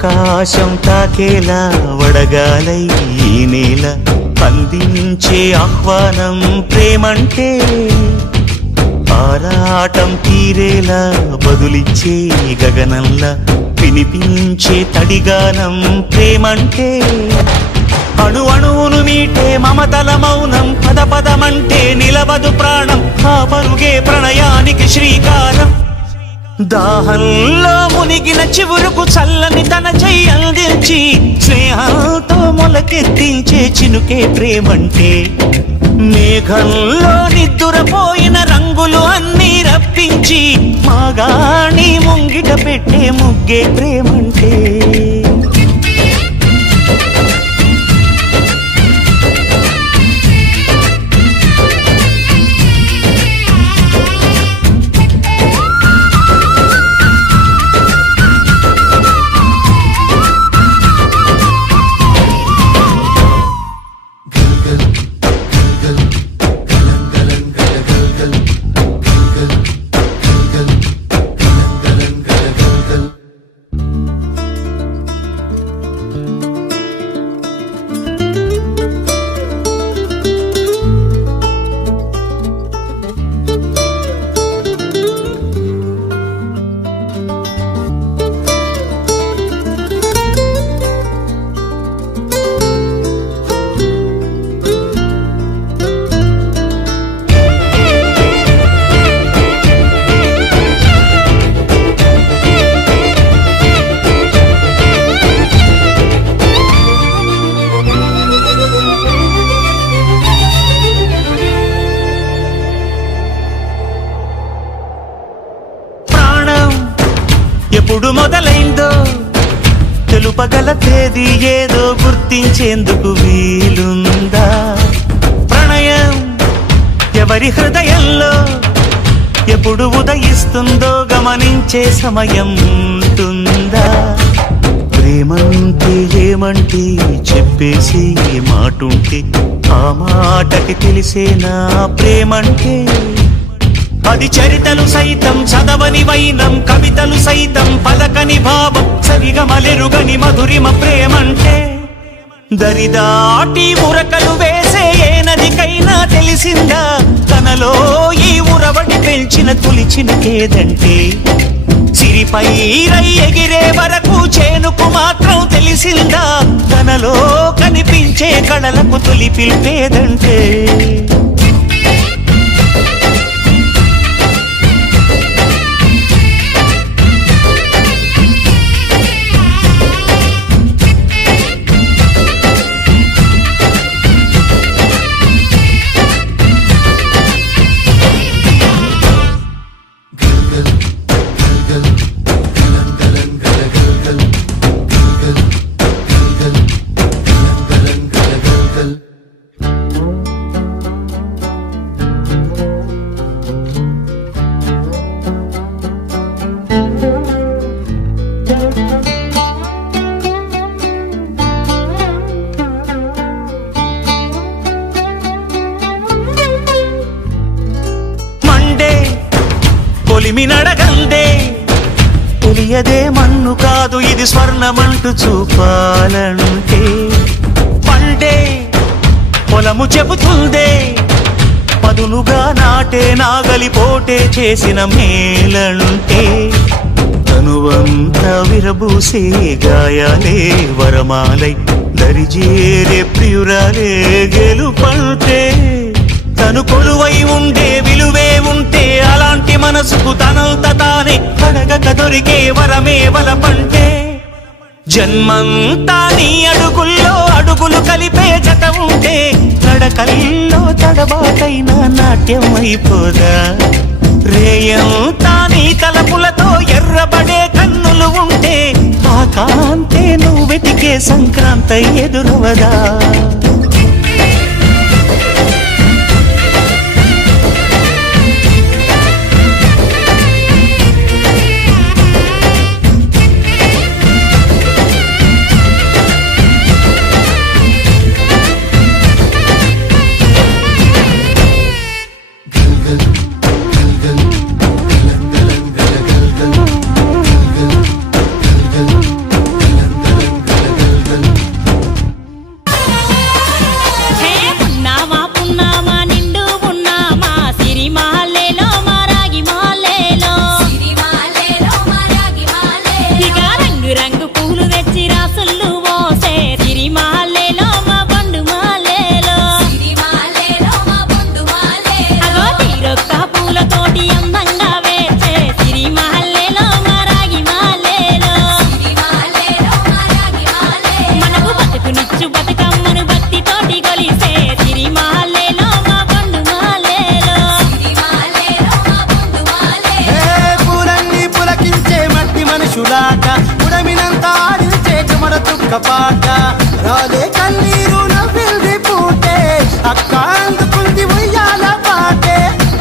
ఆకాశం తాకేలా వడగాలై ఈ నేల అందించే ఆహ్వానం ప్రేమంటే ఆరాటం తీరేలా బదులిచ్చే గగనంలా వినిపించే తడిగానం ప్రేమంటే అణు అణువును మీటే మమతల మౌనం పద పదమంటే నిలవదు ప్రాణం ఆ పరుగే ప్రణయానికి శ్రీకారం దాహంలో మునిగిన చివురుకు చల్లని తన చెయ్యి అందించి స్నేహంతో మొలకెత్తించే చినుకే ప్రేమంటే మేఘంలో నిద్దురపోయిన రంగులు అన్నీ రప్పించి మాగాణి ముంగిట పెట్టే ముగ్గే ప్రేమంటే ఎప్పుడు మొదలైందో తెలుపగల తేదీ ఏదో గుర్తించేందుకు వీలుందా ప్రణయం ఎవరి హృదయంలో ఎప్పుడు ఉదయిస్తుందో గమనించే సమయం ఉంటుందా ప్రేమంటే ఏమంటే చెప్పేసి మాటుంటే ఆ మాటకి తెలిసేనా ప్రేమంటే అది చరితలు సైతం చదవని వైనం కవితలు సైతం పలకని భావం సరిగమలెరుగని మధురిమ ప్రేమంటే దరిదాటి ఉరకలు వేసే ఏ నదికైనా తెలిసిందా తనలో ఈ ఉరవడి పెంచిన తులిచిన కేదంటే సిరిపై రై ఎగిరే వరకు చేనుకు మాత్రం తెలిసిందా తనలో కనిపించే కళలకు తొలి పిలిపేదంటే నడగందే తెలియదే మన్ను కాదు ఇది స్వర్ణమంటూ చూపాలంటే పండే పొలము చెబుతుందే పదునుగా నాటే నాగలి పోటే చేసిన మేలంటే తనువంతా విరబూసే గాయాలే వరమాలై దరిజేరే ప్రియురాలే గెలుపంటే తను కొలువై ఉండే విలువే ఉంటే అలాంటి మనసుకు తనంత తానే అడగక దొరికే వరమే వలపంటే జన్మంతా నీ అడుగుల్లో అడుగులు కలిపే జత ఉంటే నడకల్లో తడబాటైన నాట్యం అయిపోదా రేయంతా నీ తలపులతో ఎర్రబడే కన్నులు ఉంటే ఆ కాంతే నువ్వు వెతికే సంక్రాంతి ఎదురవదా పడుచులాట ఉడమినంత ఆడించే చెమర తుక్క పాట రాలే కన్నీరు నవ్వింది పూటే అక్క అందుకుంది ఉయ్యాల పాటే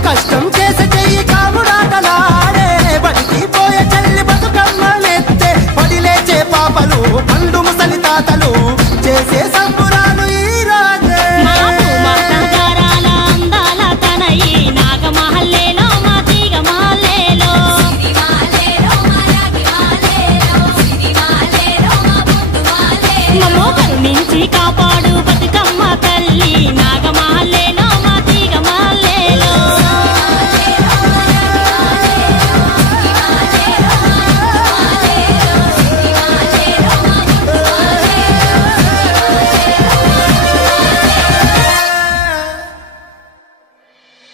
కష్టం చేసే చెయ్యి కాముడాటలాడే బడికి పోయే చెల్లి బతుకమ్మ నెత్తే పడి లేచే పాపలు పండు ముసలి తాతలు చేసే సంబు